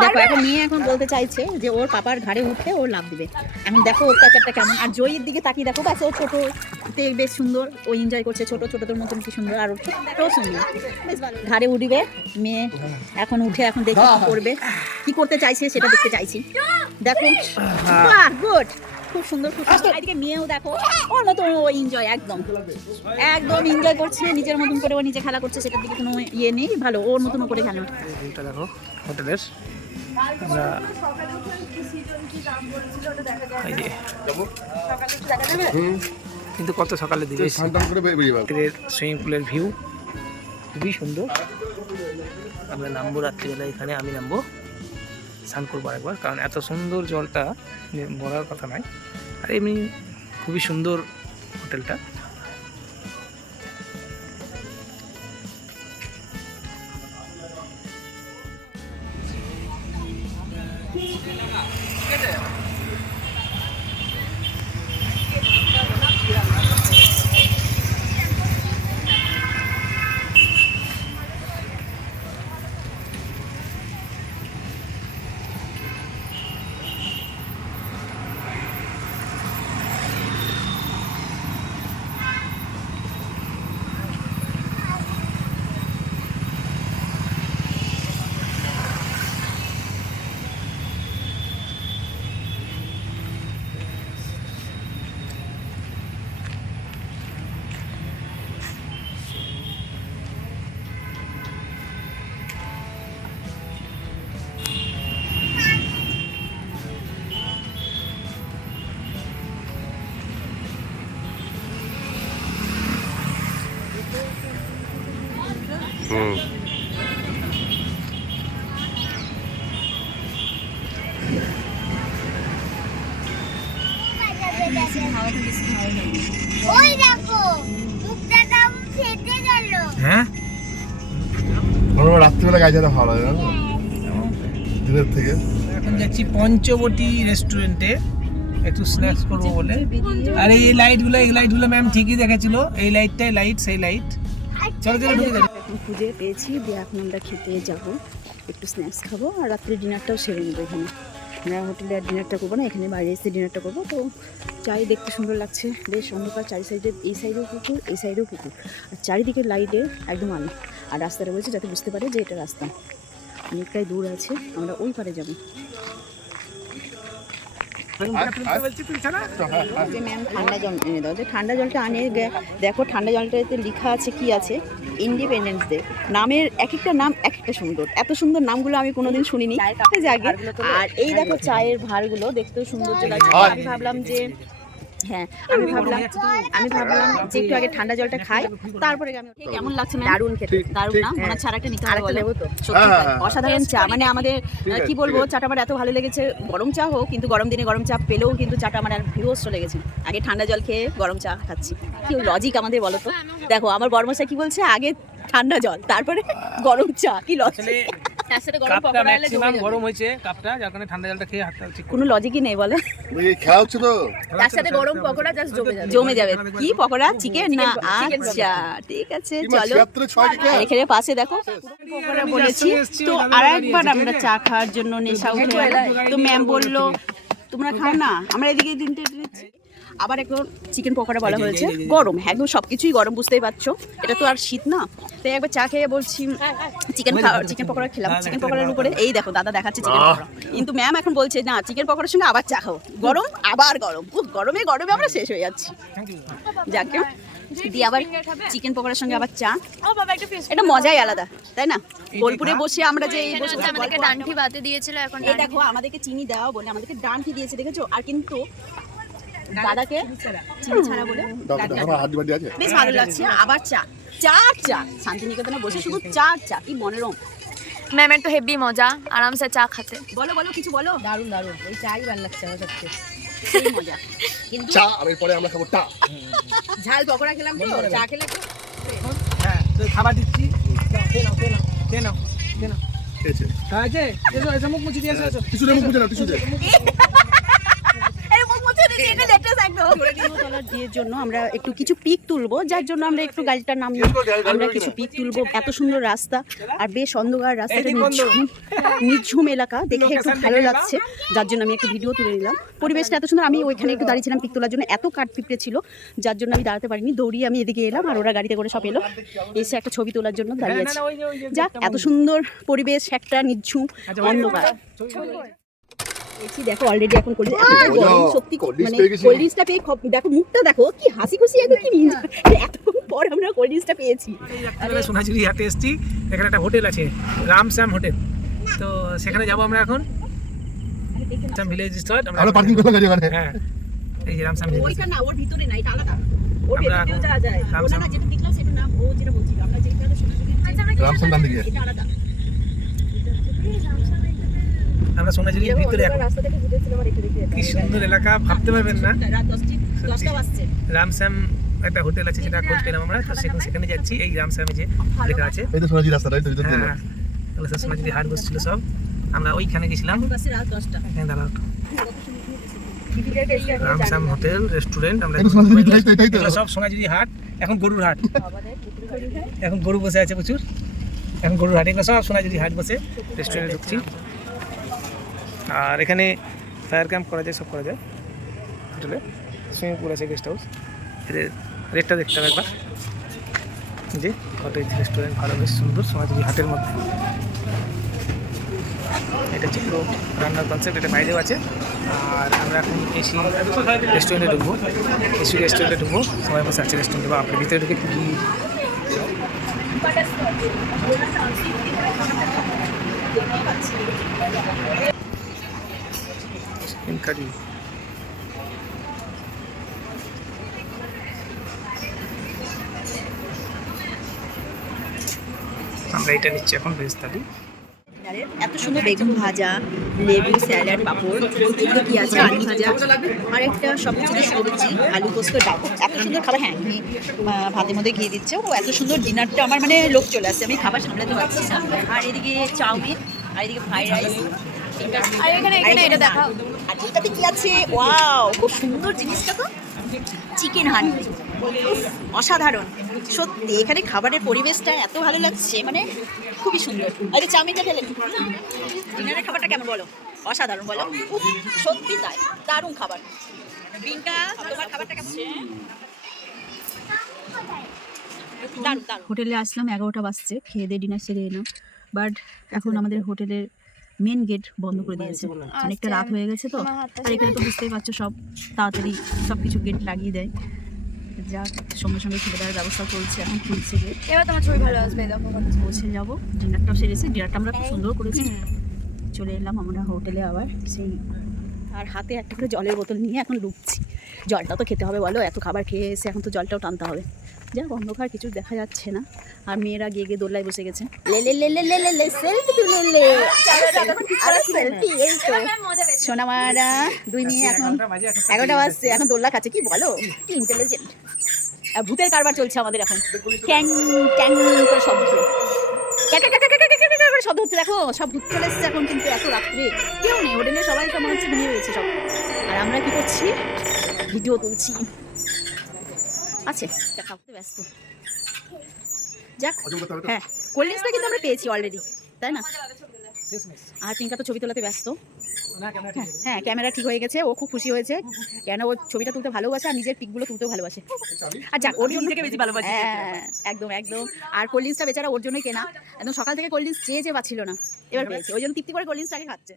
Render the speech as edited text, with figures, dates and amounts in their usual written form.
দেখো এখন মেয়ে এখন বলতে চাইছে যে ওর পাপার ঘাড়ে উঠে ও লাভ দিবে। এখন দেখো অত্যাচারটা কেমন। আর জয়ীর দিকে তাকিয়ে দেখো, ব্যাস ও ছোটতে বেশ সুন্দর, ও এনজয় করছে ছোটদের মতন কি সুন্দর। আর ছোটটাও সুন্দর, বেশ ভালো। ঘাড়ে উঠিবে মেয়ে এখন, উঠে এখন দেখি কি করবে, কি করতে চাইছে সেটা দেখতে চাইছি। দেখো বাহ, গুড, খুব সুন্দর খুব সুন্দর। এদিকে মেয়েও দেখো ওর মতন ও এনজয়, একদম এনজয় করছে নিজের মতন করে, ও নিজে খেলা করছে, সেটার দিকে কোনো ইয়ে নেই, ভালো ওর মতন করে খেলা। এটা দেখো হোটেলের, আমরা কিন্তু কত সকালের দিকে সুইমিং পুলের ভিউ খুবই সুন্দর। আমরা নামবো রাত্রিবেলা এখানে, আমি নামবো, স্নান করবো একবার, কারণ এত সুন্দর জলটা বলার কথা নয়। আর এমনি খুবই সুন্দর হোটেলটা। হ্যাঁ, রাত্রিবেলা গাড়ি চালাতে ভালো লাগে দিনের থেকে। এখন যাচ্ছি পঞ্চবটি রেস্টুরেন্টে একটু স্ন্যাক্স করবো বলে। আর এই লাইটগুলো ম্যাম ঠিকই দেখেছিল, এই লাইটটাই লাইট, সেই লাইট। চলো ঢুকে যাবে। এখন খুঁজে পেয়েছি, দিয়ে এখন আমরা খেতে যাবো, একটু স্ন্যাক্স খাবো, আর রাত্রে ডিনারটাও সেরে নেবো এখানে। আমরা হোটেলে আর ডিনারটা করবো না, এখানে বাইরে এসে ডিনারটা করবো। তো চাই দেখতে সুন্দর লাগছে, বেশ অন্ধকার, চারি সাইডে, এই সাইডেও পুকুর, এই সাইডেও পুকুর, আর চারিদিকে লাইটে একদম আলো। আর রাস্তাটা বলছে যাতে বুঝতে পারে যে এটা রাস্তা, অনেকটাই দূর আছে, আমরা ওই পারে যাবো। ম্যাম ঠান্ডা জল এনে দাও, যে ঠান্ডা জলটা আনে। দেখো ঠান্ডা জলটাতে লেখা আছে, কি আছে, ইন্ডিপেন্ডেন্স ডে। নামের এক একটা নাম এক একটা সুন্দর, এত সুন্দর নামগুলো আমি কোনোদিন শুনিনি আগে। আর এই দেখো চায়ের ভাঁড়গুলো দেখতেও সৌন্দর্য লাগছে। আমি ভাবলাম যে আমি ভাবলাম যে একটু আগে ঠান্ডা জলটা খাই, তারপরে আমি কেমন লাগছে না, দারুণ খেতে, দারুণ না, মনে হচ্ছে আরেকটা নিতে হবে তো। সত্যি অসাধারণ চা, মানে আমাদের কি বলবো, চাটা আমার এত ভালো লেগেছে। গরম চা হোক, কিন্তু গরম দিনে গরম চা পেলেও কিন্তু চাটা আমার আর ভিউজ চলে গেছে। আগে ঠান্ডা জল খেয়ে গরম চা খাচ্ছি, কি লজিক আমাদের বলো তো। দেখো আমার বর্মশাই কি বলছে, আগে ঠান্ডা জল তারপরে গরম চা, কি লজিক। তার সাথে গরম পকোড়া ম্যাক্সিমাম গরম হয়েছে কাপটা, যার কারণে ঠান্ডা জলটা খেয়ে হাতটা ঠিক কোনো লজিকই নেই বলো। খেয়া হচ্ছে তো, তার সাথে গরম পকোড়া জাস্ট জমে যাবে। কি পকোড়া, চিকেন না? আচ্ছা ঠিক আছে, চলো এখানে পাশে দেখো পকোড়া বলেছি তো। আর একবার আমরা চা খাওয়ার জন্য নেশা উঠে গেল, তো ম্যাম বললো তোমরা খাও না, আমরা এদিকে দিনটা দিচ্ছি। আবার একটু চিকেন পকোড়া বলা হয়েছে, গরম, একদম সবকিছুই গরম, বুঝতেই পারছো, এটা তো আর শীত না। তো একবার চা খেয়ে বলছি চিকেন পকোড়া খেলাম, চিকেন পকোড়ার উপরে এই দেখো দাদা দেখাচ্ছে চিকেন পকোড়া, কিন্তু ম্যাম এখন বলছে না, চিকেন পকোড়ার সঙ্গে আবার চা খাও, গরম আবার গরম, গরমে আমরা শেষ হয়ে যাচ্ছি। যাকে দিয়ে আবার চিকেন পকোড়ার সঙ্গে আবার চা, এটা মজাই আলাদা, তাই না? বোলপুরে বসে আমরা যে আমাদেরকে ডান্ঠি বাতে দিয়েছিল, এখন এই দেখো আমাদেরকে চিনি দেওয়া বলে আমাদেরকে ডান্ঠি দিয়েছে, দেখেছো? আর কিন্তু দাদাকে চিনি ছাড়া বলে বেশ ভালো লাগছে। আবার চা শান্তিনিকেতনে বসে শুধু চা, কি মনোরম। ম্যামের তো হেভি মজা, আরামসে চা খাতে। বলো কিছু বলো। দারুণ এই চাই ভালো লাগছে আমার সত্যি, সেই মজা। কিন্তু চা আর পরে আমরা খাবো টা, ঝাল পকোড়া খেলাম তো, চা খেলে হ্যাঁ, তো খাবার দিচ্ছি, খেয়ে নাও। খেয়েছে খাওয়াছে, এসো মুখ মুছে দিয়ে এসো। টিস্যু দে, মুখ মুছে নাও, টিস্যু দে। এই মুখ মুছে তলার বিয়ের জন্য আমরা একটু কিছু পিক তুলবো, যার জন্য আমরা একটু গাড়িটার নামিয়ে আমরা কিছু পিক তুলবো। এত সুন্দর রাস্তা আর বেশ অন্ধকার, রাস্তাটা নিঝুম এলাকা, দেখে একটু ভালো লাগছে, যার জন্য আমি একটু ভিডিও তুলে নিলাম। পরিবেশটা এত সুন্দর, আমি ওইখানে একটু দাঁড়িয়েছিলাম পিক তোলার জন্য, এত কাঠ পিঁপড়ে ছিল যার জন্য আমি দাঁড়াতে পারিনি, দৌড়িয়ে আমি এদিকে এলাম আর ওরা গাড়িতে করে সব এলো, এসে একটা ছবি তোলার জন্য দাঁড়িয়ে আছে। যাক, এত সুন্দর পরিবেশ, একটা নিঝুম অন্ধকার। দেখো অলরেডি এখন সত্যি মানে কোল্ড ড্রিঙ্কসটা পেয়ে দেখো মুখটা দেখো কি হাসি খুশি, একদম কি এতক্ষণ পর আমরা কোল্ড ড্রিঙ্কসটা পেয়েছি। সোনাঝুরি হাটে এসেছি, এখানে একটা হোটেল আছে রামশ্যাম হোটেল, তো সেখানে যাবো আমরা এখন। ভিলেজ রিসর্ট আমরা পার্কিং করলাম গাড়ি ওখানে। হ্যাঁ, এই যে রামশ্যাম ভিলেজ, ওইটা না, ওর ভিতরে না, এটা আলাদা, ওর ভিতরেও যাওয়া যায়। ওটা না যেটা দেখলাম সেটা নাম ও যেটা বলছিল, আমরা যেটা সোনাঝুরি রামশ্যাম ডান দিকে, এটা আলাদা। আমরা সোনাঝুরির ভিতরে এখন। রাস্তা থেকে ঘুরেছিলাম আর দেখে কি সুন্দর এলাকা, ভাবতে পারবেন না। রাত 10টা বাজছে। রামশ্যাম একটা হোটেল আছে, যেটা খোঁজ পেলাম আমরা, তো সেখানে যাচ্ছি। এই রামশ্যামে যে লেখা আছে, এই তো সোনাঝুরি রাস্তাটা, এই তো ভিতর দিয়ে। হ্যাঁ, তাহলে সোনাঝুরি হাট বসছিল সব, আমরা ওইখানে গেছিলাম। রাত 10টা। এখানে দাঁড়াও, রামশ্যাম হোটেল রেস্টুরেন্ট, আমরা এই তো সোনাঝুরি, তাই তো। এগুলো সব সোনাঝুরি হাট, এখন গরুর হাট, এখন গরু বসে আছে প্রচুর, এখন গরুর হাট, এগুলো সব সোনাঝুরি হাট বসে। রেস্টুরেন্টে ঢুকছি, আর এখানে ফায়ার ক্যাম্প করা যায়, সব করা যায় হোটেলে। সুইমিং পুল আছে, গেস্ট হাউস। এদের রেটটা দেখতে হবে একবার, যে কটেজ রেস্টুরেন্ট, ভালো, বেশ সুন্দর সোনাঝুরি হাটের মধ্যে। এটা হচ্ছে পুরো রান্নার কনসেপ্ট, এটা বাইরেও আছে। আর আমরা এখন এসি রেস্টুরেন্টে ঢুকবো, এসি রেস্টুরেন্টে ঢুকবো, সবাই বসে আছে রেস্টুরেন্টে। বা আপনার ভিতরে ঢুকে কি চিকেন কারি, আমরা এটা নিচ্ছি এখন, ভেজ থালি। এত সুন্দর বেগুন ভাজা, লেবু, স্যালাড, পাঁপড়, এগুলো কি আছে, আলু ভাজা, আর একটা সবজিতে সবজি, আলু পোস্ত, ডাল। এত সুন্দর খাবার। হ্যাঁ, আমি ভাতের মধ্যে ঘিয়ে দিচ্ছে। ও এত সুন্দর ডিনারটা, আমার মানে লোক চলে আসছে, আমি খাবার সামলাতে পারছি না। আর এদিকে চাউমিন, আর এদিকে ফ্রাইড রাইস, আর এখানে এটা দেখাও। আর এটাতে কি আছে, ওয়াও, খুব সুন্দর জিনিসটা তো, চিকেন হান্ডি, অসাধারণ সত্যি। এখানে খাবারের পরিবেশটা এত ভালো লাগছে, মানে খুবই সুন্দর। আরে চাউমিনটা খেলে ডিনারের খাবারটা কেমন বলো? অসাধারণ বলো, উফ, সত্যি তাই, দারুণ খাবার। রিঙ্কা, তোমার খাবারটা কেমন? দারুণ দারুণ। হোটেলে আসলাম, 11টা বাজছে, খেয়ে দিয়ে ডিনার সেরে এলাম, বাট এখন আমাদের হোটেলের মেন গেট বন্ধ করে দিয়েছে, অনেকটা রাত হয়ে গেছে তো। আর এখানে তো বুঝতেই পারছো, সব তাড়াতাড়ি সব কিছু গেট লাগিয়ে দেয়, যাক সঙ্গে সঙ্গে খুলে দেওয়ার ব্যবস্থা চলছে, এখন খুলছে গেট। এবার তোমার ছবি ভালো আসবে, দেখো পৌঁছে যাবো। ডিনারটাও সেরেছে, ডিনারটা আমরা খুব সুন্দর করেছি। চলে এলাম আমরা হোটেলে আবার সেই, আর হাতে একটা করে জলের বোতল নিয়ে এখন ঢুকছি। জলটা তো খেতে হবে বলো, এত খাবার খেয়ে এসে এখন তো জলটাও টানতে হবে। যাক, অন্ধকার কিছু দেখা যাচ্ছে না, আর মেয়েরা গিয়ে গিয়ে দোল্লায় বসে গেছে। লে লে লে লে লে লে লে সেলফি তুলে লে, আরে সেলফি, এই তো সোনামারা দুই মেয়ে। এখন 11টা বাজছে, এখন দোল্লা খাচ্ছে, কি বলো, কি ইন্টেলিজেন্ট। ভূতের কারবার চলছে আমাদের এখন, ট্যাং ট্যাং করে শব্দ হচ্ছে, শব্দ হচ্ছে, দেখো সব ভূত চলে এসছে এখন। কিন্তু এত রাত্রে কেউ নেই হোটেলে, সবাই তো মনে হচ্ছে ঘুমিয়ে রয়েছে সব, আর আমরা কি করছি, ভিডিও তুলছি। আছে খাওয়াতে ব্যস্ত। যাক, হ্যাঁ, কোল্ড ড্রিঙ্কসটা কিন্তু আমরা পেয়েছি অলরেডি, তাই না? আর পিঙ্কা তো ছবি তোলাতে ব্যস্ত। হ্যাঁ, ক্যামেরা ঠিক হয়ে গেছে, ও খুব খুশি হয়েছে, কেন ওর ছবিটা তুলতে ভালোবাসে আর নিজের পিকগুলো তুলতেও ভালোবাসে। আর যাক, ওর জন্য বেশি ভালোবাসে। হ্যাঁ, একদম একদম। আর কোল্ড ড্রিঙ্কসটা বেচারা ওর জন্যই কেনা, একদম সকাল থেকে কোল্ড ড্রিঙ্কস চেয়ে পাচ্ছিল না, এবার পেয়েছে, ওই জন্য তৃপ্তি করে কোল্ড ড্রিঙ্কসটাকে খাচ্ছে।